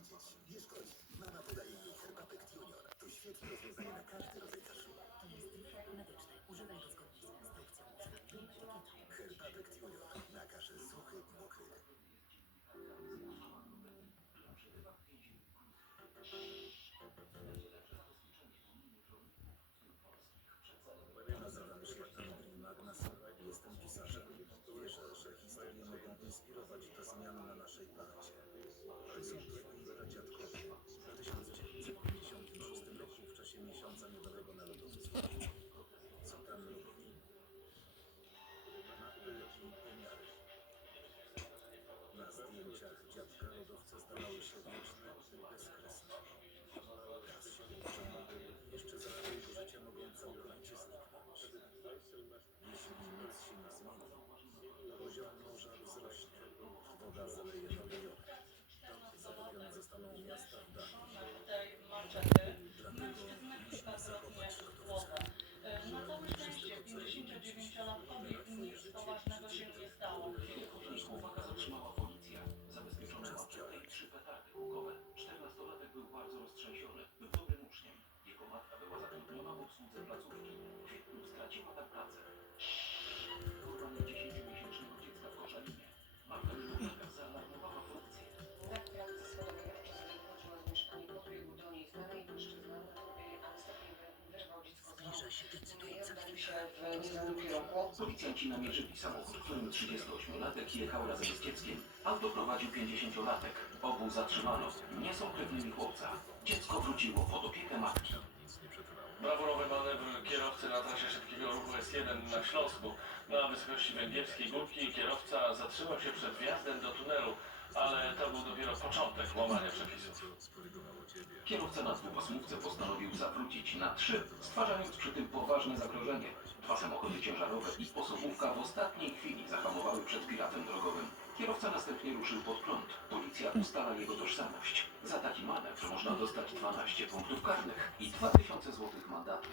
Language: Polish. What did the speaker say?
wiedzieć, nie szkodzi. Mama podaje jej Herbapekt Junior. To świetne rozwiązanie na każdy rodzaj kaszu. To jest wyrób medyczny. Używaj go zgodnie z instrukcją i etykietą. Herbapekt Junior. я открыл дух, создавал еще вечное, без красоты. Zatrudniona w obsłudze placówki. W kwietniu straciła tam pracę. Porwanie 10-miesięcznego dziecka w Koszalinie. Matka Żółwika zaalarmowała policję. Brak pracy zawodowej mężczyzny wchodziła w mieszkanie, podbiegł do niej znanej mężczyzna, a następnie wyrwał dziecko z Zbliża się decydująca się w nieznanym kierunku. Policjanci namierzyli samochód, w którym 38-latek jechał razem z dzieckiem. Auto prowadził 50-latek. Obu zatrzymano. Nie są krewnymi chłopca. Dziecko wróciło pod opiekę matki. S1 na Śląsku. Na wysokości Węgierskiej Górki kierowca zatrzymał się przed wjazdem do tunelu, ale to był dopiero początek łamania przepisów. Kierowca na dwupasmówce postanowił zawrócić na trzy, stwarzając przy tym poważne zagrożenie. Dwa samochody ciężarowe i osobówka w ostatniej chwili zahamowały przed piratem drogowym. Kierowca następnie ruszył pod prąd. Policja ustala jego tożsamość. Za taki manewr można dostać 12 punktów karnych i 2000 zł mandatu.